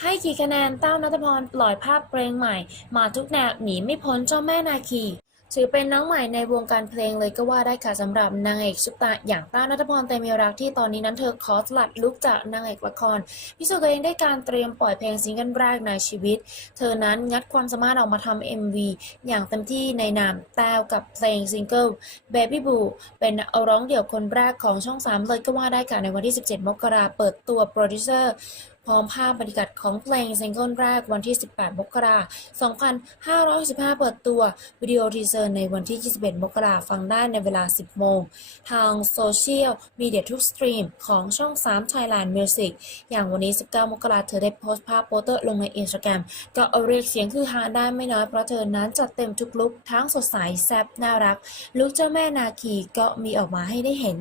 ให้กี่คะแนนเต้านัทพรปล่อยภาพเพลงใหม่ มาทุกแนวหนีไม่พ้นเจ้าแม่นาคีถือเป็นน้องใหม่ในวงการเพลงเลยก็ว่าได้ค่ะสำหรับนางเอกซุปตาอย่างต้านัทพรเตมีรักที่ตอนนี้นั้นเธอขอสลัดลุกจากนางเอกละครพิสูจน์ตัวเองได้การเตรียมปล่อยเพลงซิงเกิลแรกในชีวิต เธอนั้นงัดความสามารถออกมาทำ MV อย่างเต็มที่ในนามแต้วกับเพลงซิงเกิล Baby Boo เป็นนักร้องเดี่ยวคนแรกของช่อง 3 เลยก็ว่าได้ค่ะในวันที่ 17 มกราเปิดตัวโปรดิวเซอร์ พร้อมภาพบรรยากาศของเพลงซิงเกิลแรกวันที่ 18 มกราคม 2565เปิดตัววิดีโอทีเซอร์ในวันที่ 21 มกราคมฟังได้ในเวลา 10 โมง ทางโซเชียลมีเดียทุกสตรีมของช่อง 3 Thailand Music อย่างวันนี้ 19 มกราคมเธอได้โพสต์ภาพโปสเตอร์ลงในอินสตาแกรมก็เอาเรียกเสียงคือฮาได้ไม่น้อยเพราะเธอนั้นจัดเต็มทุกลุคทั้งสดใสแซ่บน่ารัก ลุคเจ้าแม่นาคีก็มีออกมาให้ได้เห็น